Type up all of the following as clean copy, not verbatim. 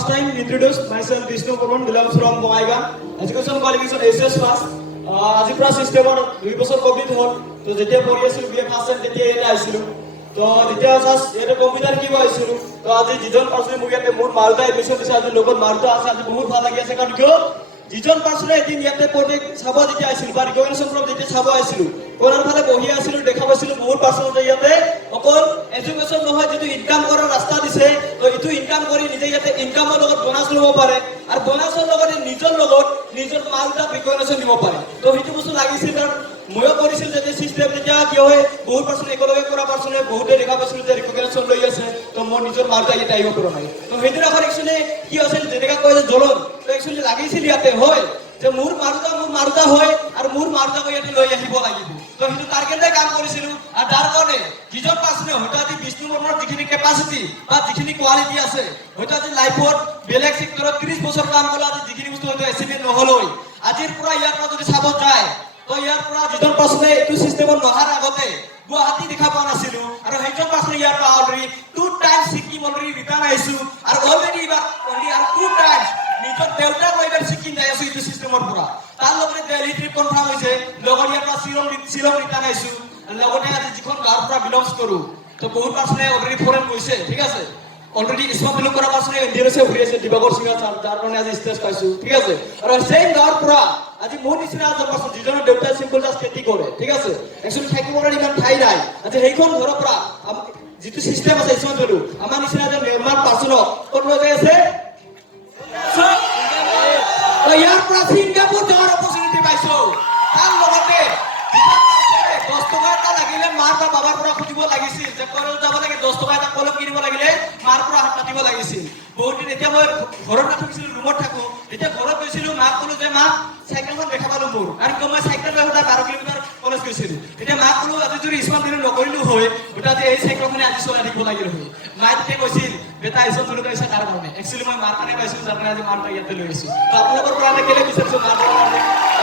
first time introduce myself Vishnu Burman, belongs from Bongaigaon. Education qualification SS pass. আজি পৰা সিস্টেমৰ 2 বছৰ complete হ'ল। তো যেতিয়া পঢ়ি আছিলো বিএ ফাৰ্ষ্ট টাইম তেতিয়া এটা আইছিলো। তো যেতিয়া জাস্ট এটা কম্পিউটাৰ কি আইছিলো। তো আজি যিজন পাৰ্সনে মোক ইয়াতে মোৰ মালটা এডমিশন দিছে আজি লগত মালটা আছে আজি বহুত ভাল লাগি আছে কাৰণ কিয় যিজন পাৰ্সনে এদিন ইয়াতে পঢ়ি চাব যেতিয়া আইছিলো বা ৰিকগনিশ্যন ফ্ৰম যেতিয়া চাব আইছিলো। কোনৰ ফালে বহি আছিলো দেখা পাইছিলো বহুত পাৰ্সনে ইয়াতে অকল এডুকেশ্যন নহয় যেটো ইনকাম কৰাৰ ৰাস্তা দিছে। তো ইটো ইনকাম কৰি নিজে ইয়াতে ইনকামৰ লগত বোনাস ল'ব পাৰে আৰু বোনাসৰ লগতে নিজৰ মালটা ৰিকগনিশ্যন দিব পাৰে। তো হিটো বস্তু লাগিছিল কাৰণ ময়ো কৰিছিল যে সিস্টেম যেতিয়া কি হয় বহুত পাৰ্সনে একেলগে কৰা পাৰ্সনে বহুতে দেখা পাইছিল যে ৰিকগনিশ্যন লৈ আছে। তো মোৰ নিজৰ মালটা ইয়াতে আহিব পৰা নাই। তো সেইদিনা এখন একচুৱেলি কি আছিল যেনেকা কয় যে জ্বলন তো একচুৱেলি লাগিছিল ইয়াতে হয় যে মোৰ মাৰুতা হয় আৰু মোৰ মাৰুতাক ইয়াতে লৈ আহিব লাগিব। তো সেইটো টাৰ্গেটে কাম কৰিছিলো আৰু তাৰ কাৰণে যিজন পাৰ্সনে হয়তো আজি বিষ্ণু বৰ্মাৰ যিখিনি কেপাচিটি বা যিখিনি কোৱালিটি আছে হয়তো আজি লাইফত বেলেগ সেক্টৰত 30 বছৰ কাম কৰা আজি যিখিনি বস্তু হয়তো এচিভমেন্ট নহ'লই আজিৰ পৰা ইয়াৰ পৰা যদি চাব যায় তো ইয়াৰ পৰা যিজন পাৰ্সনে এইটো সিস্টেমত নহাৰ আগতে গুৱাহাটী দেখা পোৱা নাছিলো আৰু সেইজন পাৰ্সনে ইয়াৰ পৰা already 2 times Sikkim already return আহিছো আৰু অলৰেডি বা অনলি আৰু 2 টাইমছ নিজৰ দেউতাক লৈ সিকিম যাই আছো এইটো সিস্টেমৰ পৰা তাৰ লগতে দিল্লী ট্ৰিপ কনফাৰ্ম হৈছে লগত ইয়াৰ পৰা শিলং ৰিটাৰ্ণ আহিছো লগতে আজি যিখন গাঁৱৰ পৰা বিলংছ কৰো তো বহুত পাৰ্সনে অলৰেডি ফৰেন গৈছে ঠিক আছে অলৰেডি স্মাৰ্ট বিলং কৰা পাৰ্সনে ইণ্ডিয়াছে ঘূৰি আছে দিবাকৰ সিঙা ছাৰ যাৰ কাৰণে আজি ষ্টেজ পাইছো ঠিক আছে আৰু সেই গাঁৱৰ পৰা আজি মোৰ নিচিনা এজন পাৰ্সন যিজনৰ দেউতাই চিম্পল জাষ্ট খেতি কৰে ঠিক আছে একচুৱেলি থাকিবলৈ ইমান ঠাই নাই আজি সেইখন ঘৰৰ পৰা যিটো সিস্টেম আছে স্মাৰ্ট বিলু আমাৰ নিচিনা এজন নিৰ্মাণ পাৰ্সনক ক'ত লৈ যাই আছে তো ইয়াৰ পৰা ছিংগাপুৰ যোৱাৰ অপৰচুনিটি পাইছো তাৰ লগতে 10 টকা এটা লাগিলে মাৰ বা বাবাৰ পৰা খুজিব লাগিছিল যে কলেজ যাব লাগে 10 টকা এটা কলম কিনিব লাগিলে মাৰ পৰা হাত পাতিব লাগিছিল বহুত দিন এতিয়া মই ঘৰত নাথাকিছিলো ৰুমত থাকো এতিয়া ঘৰত গৈছিলো মাক ক'লো যে মা চাইকেলখন দেখা পালো মোৰ আৰু কিয় মই চাইকেল লৈ সদায় 12 কিলোমিটাৰ কলেজ গৈছিলো এতিয়া মাক ক'লো আজি যদি স্মাৰ্ট বিলু নকৰিলো হয় ওটাতে এই চাইকেলখনে আজি চলাই থাকিব লাগিল হয় মায়ে তেতিয়া কৈছিল বেটা স্মাৰ্ট বিলু কৈছে তাৰ কাৰণে একচুৱেলি মই মাৰ কাৰণে পাইছিলো যাৰ কাৰণে আজি মাৰ পৰা ইয়াতে লৈ আহিছো তো আপোনালোকৰ পৰা কেলে বিচাৰিছো মাৰ কাৰণে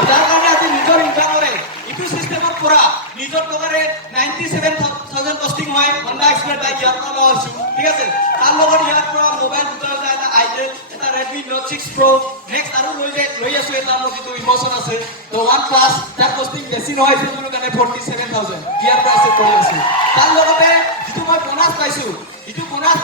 যাৰ কাৰণে আজি নিজৰ ইনকাম কৰে ইটো সিস্টেমৰ পৰা নিজৰ টকাৰে 97000 কষ্টিং হয় হন্ডা এক্সপ্লেট বাইক ইয়াৰ পৰা মই আছো ঠিক আছে তাৰ লগত ইয়াৰ পৰা মোবাইল দুটা এটা আইটেল এটা Redmi Note 6 Pro নেক্সট আৰু লৈ আছো এটা মোৰ যিটো ইমোশন আছে তো OnePlus তাৰ কষ্টিং বেছি নহয় সেইটো কাৰণে 47000 ইয়াৰ পৰা আছে কৰি আছো তাৰ লগতে যিটো মই বোনাস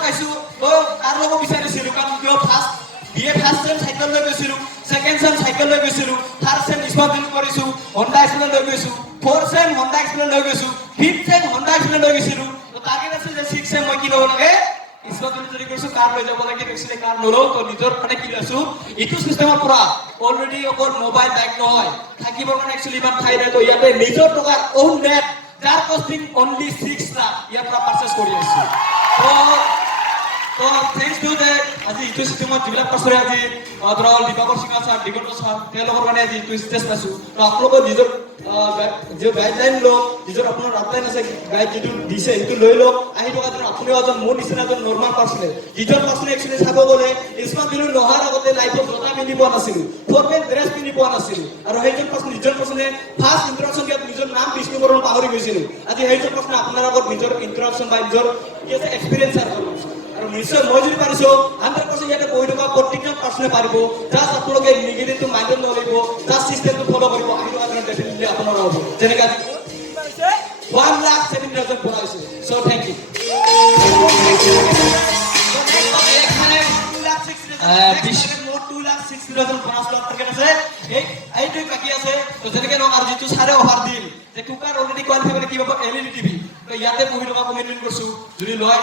পাইছো তো তাৰ লগত বিচাৰিছিলো কাৰণ কিয় first BA first time cycle লৈ গৈছিলো সেকেন্ড টাইম সাইকেল লৈ গৈছিলো থাৰ্ড টাইম স্মাৰ্ট বিলু কৰিছো হন্ডা এক্সপ্লেন লৈ গৈছো ফ'ৰ্থ টাইম হন্ডা এক্সপ্লেন লৈ গৈছো ফিফথ টাইম হন্ডা এক্সপ্লেন লৈ গৈছিলো তো টাৰ্গেট আছিল যে 6 টাইম মই কি ল'ব লাগে স্মাৰ্ট বিলু যদি কৰিছো কাৰ লৈ যাব লাগে একচুৱেলি কাৰ নলও তো নিজৰ কাৰণে কি লৈছো ইটো সিস্টেমৰ পৰা অলৰেডি অকল মোবাইল বাইক নহয় থাকিবৰ কাৰণে একচুৱেলি ইমান ঠাই নাই তো ইয়াতে নিজৰ টকাৰ ওন নেট যাৰ কষ্টিং অনলি 6 লাখ ইয়াৰ পৰা পাৰচেজ কৰি আছো তো থ্যাংকস টু দ্য আজি ইটো সিস্টেমত যিবিলাক পাছৰে আজি ধৰা দিবাকৰ সিঙা ছাৰ দিগন্ত ছাৰ তেওঁলোকৰ কাৰণে আজি ইটো ষ্টেজ পাইছো তো আপোনালোকৰ নিজৰ যে গাইডলাইন লওক নিজৰ আপোনাৰ আপলাইন আছে গাইড যিটো দিছে সেইটো লৈ লওক আহি থকা যেন আপুনিও এজন মোৰ নিচিনা এজন নৰ্মাল পাৰ্সনে যিজন পাৰ্সনে একচুৱেলি চাব গ'লে স্মাৰ্ট বিলু নহাৰ আগতে লাইফত জোতা পিন্ধি পোৱা নাছিলো ফৰ্মেল ড্ৰেছ পিন্ধি পোৱা নাছিলো আৰু সেইজন পাৰ্সনে ফাৰ্ষ্ট ইন্ট্ৰডাকশ্যন দিয়াত নিজৰ নাম বিষ্ণু বৰ্মন পাহৰি গৈছিলো আজি সেইজন পাৰ্সনে আপোনাৰ আগত নিজৰ ইন্ট্ৰডাকশ্যন বা নিজৰ কি আছে এক্সপিৰিয়েঞ্চ শ্বেয়াৰ কৰিব আৰু নিশ্চয় মই যদি পাৰিছো 100% ইয়াতে পঢ়ি থকা প্ৰত্যেকজন পাৰ্সনে পাৰিব জাষ্ট আপোনালোকে নিগেটিভটো মাইণ্ডত নল'ব জাষ্ট চিষ্টেমটো ফ'ল' কৰিব আহিব আপোনাৰ ডেফিনেটলি আপোনাৰ হ'ব যেনেকৈ 1,70,000 পৰা হৈছে চ' থেংক ইউ মোৰ 2,60,000 bonus লোৱাৰ টাৰ্গেট আছে এইটোৱে বাকী আছে তো যেনেকৈ নহওক আৰু যিটো ছাৰে অফাৰ দিল যে কুকাৰ অলৰেডি কোৱালিফাই কৰি কি পাব LED TV তো ইয়াতে পঢ়ি থকা কমিটমেণ্ট কৰিছো যদি লয়